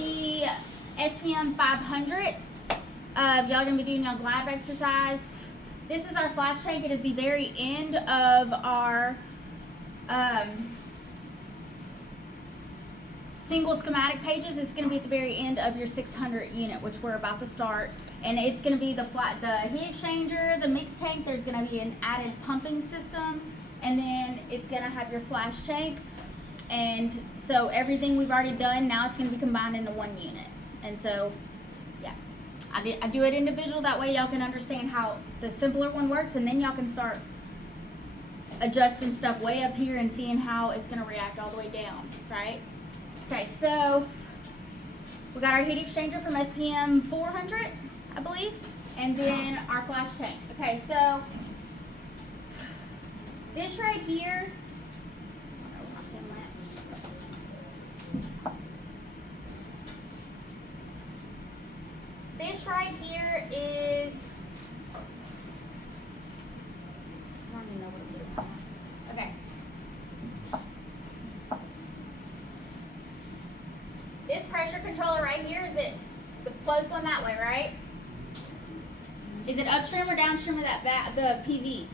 the SPM-500. Y'all gonna be doing y'all's lab exercise. This is our flash tank. It is the very end of our single schematic pages. It's going to be at the very end of your 600 unit, which we're about to start. And it's going to be the heat exchanger, the mix tank. There's going to be an added pumping system, and then it's going to have your flash tank. And so everything we've already done, now it's going to be combined into one unit. And so, yeah, I do it individual. That way y'all can understand how the simpler one works, and then y'all can start adjusting stuff way up here and seeing how it's going to react all the way down, right? Okay, so we got our heat exchanger from SPM-500, I believe, and then our flash tank. Okay, so this right here, is, I don't even know what it is. Okay. This pressure controller right here, the flow's going that way, right? Is it upstream or downstream of that the PV?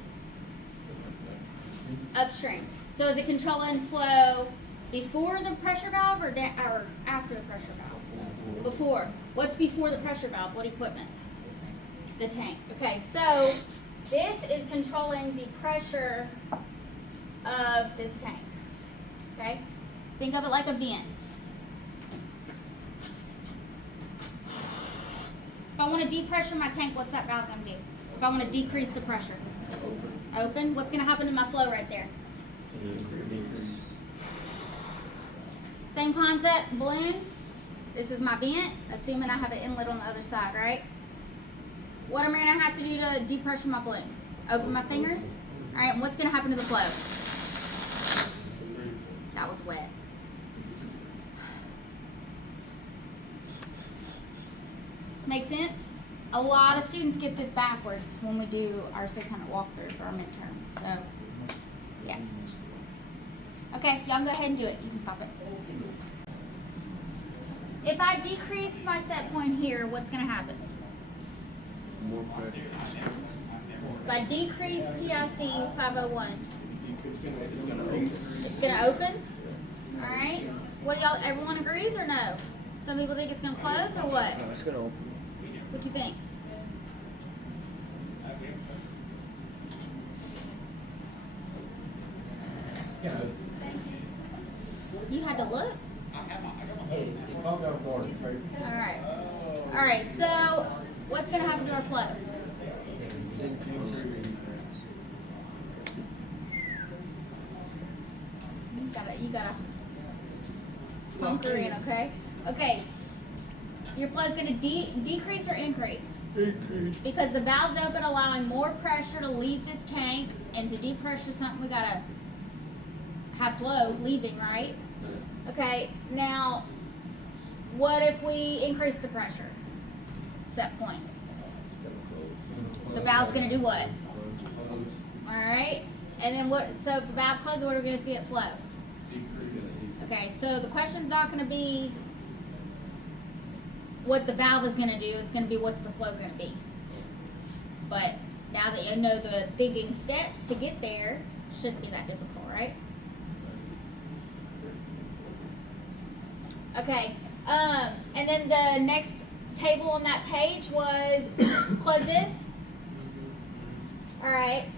Upstream. So is it controlling flow before the pressure valve or after the pressure valve? Before. What's before the pressure valve? What equipment? The tank. Okay, so this is controlling the pressure of this tank. Okay? Think of it like a vent. If I want to depressure my tank, what's that valve going to do? If I want to decrease the pressure? Open. What's going to happen to my flow right there? Same concept, balloon. This is my vent, assuming I have an inlet on the other side, right? What am I going to have to do to depressure my balloon? Open my fingers. All right, and what's going to happen to the flow? That was wet. Make sense? A lot of students get this backwards when we do our 600 walkthrough for our midterm. So, yeah. Okay, y'all go ahead and do it. You can stop it. If I decrease my set point here, what's going to happen? More pressure. If I decrease PIC 501, It's going to open. it's going to open? All right. What do y'all, everyone agrees or no? Some people think it's going to close or what? No, it's going to open. What do you think? You had to look? Alright. Alright, so what's going to happen to our flow? You gotta hunker in, okay? Okay. Your flow is going to decrease or increase? Increase. Because the valve's open, allowing more pressure to leave this tank, and to depressure something, we gotta have flow leaving, right? Okay, now, what if we increase the pressure? Set point. The valve's gonna do what? Alright, and then what, so if the valve closes, what are we gonna see it flow? Okay, so the question's not gonna be what the valve is going to do, is going to be what's the flow going to be. But now that you know the thinking steps to get there, shouldn't be that difficult, right? Okay, and then the next table on that page was close this. All right.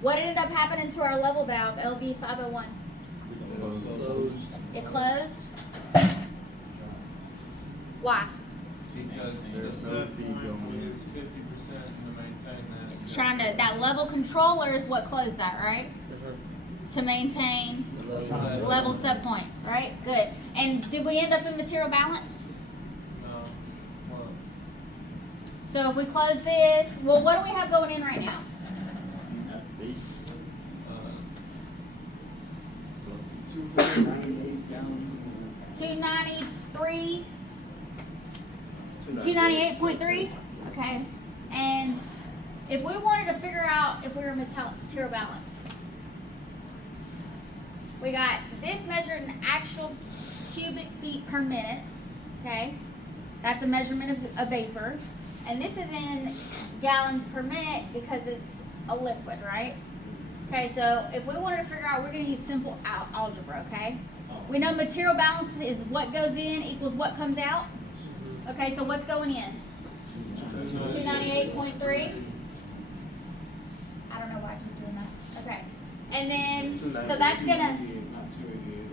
What ended up happening to our level valve, LV501? Closed. It closed. Why? Because There's the no set feed point going is 50% to maintain that. It's trying to, that level controller is what closed that, right? To maintain level set point, right? Good. And did we end up in material balance? Well, So if we close this, well, what do we have going in right now? 293, 298.3. Okay. And if we wanted to figure out if we were material balance, we got this measured in actual cubic feet per minute, okay? That's a measurement of vapor. And this is in gallons per minute because it's a liquid, right? Okay, so if we wanted to figure out, we're gonna use simple algebra, okay? We know material balance is what goes in equals what comes out. Okay, so what's going in? 298.3. I don't know why I keep doing that. Okay. And then, so that's gonna, Not 288.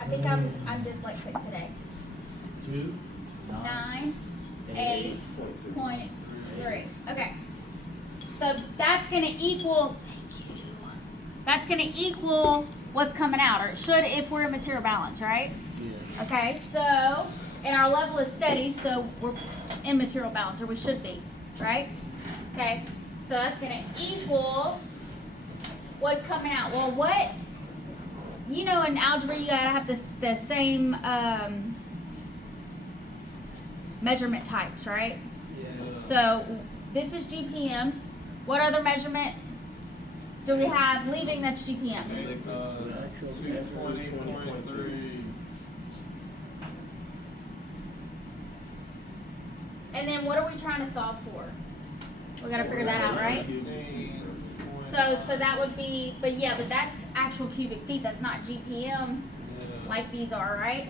I think I'm dyslexic today. 9.8.3. Okay. So that's gonna equal, what's coming out, or it should if we're in material balance, right? Yeah. Okay, so, and our level is steady, so we're in material balance, or we should be, right? Okay, so that's gonna equal what's coming out. Well, what, you know, in algebra, you gotta have the same measurement types, right? Yeah. So, this is GPM. What other measurement do we have leaving that's GPM? Actual 220.3. And then what are we trying to solve for? We gotta figure that out, right? So that would be, but that's actual cubic feet, that's not GPMs like these are, right?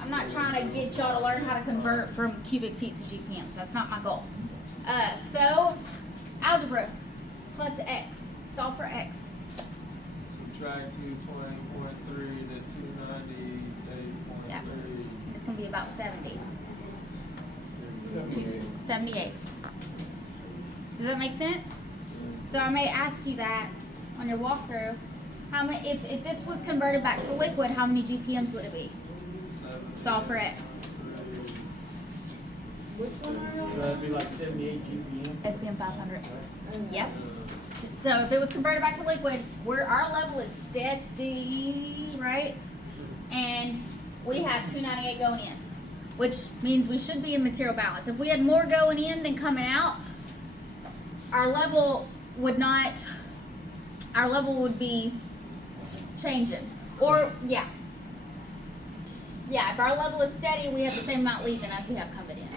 I'm not trying to get y'all to learn how to convert from cubic feet to GPMs, that's not my goal. So, algebra plus X, solve for X. Subtract 220.3 to 298.3. Yeah. It's gonna be about 70. 78. 78. Does that make sense? So I may ask you that on your walkthrough. How many? If this was converted back to liquid, how many GPMs would it be? Solve for X. Which one are you on? So that'd be like 78 GPM. SPM-500. Yep. So if it was converted back to liquid, our level is steady, right? And we have 298 going in, which means we should be in material balance. If we had more going in than coming out, our level would be changing. Or, yeah, if our level is steady, we have the same amount leaving as we have coming in.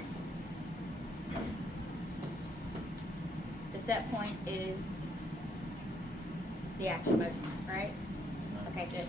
The set point is the actual measurement, right? Okay, good.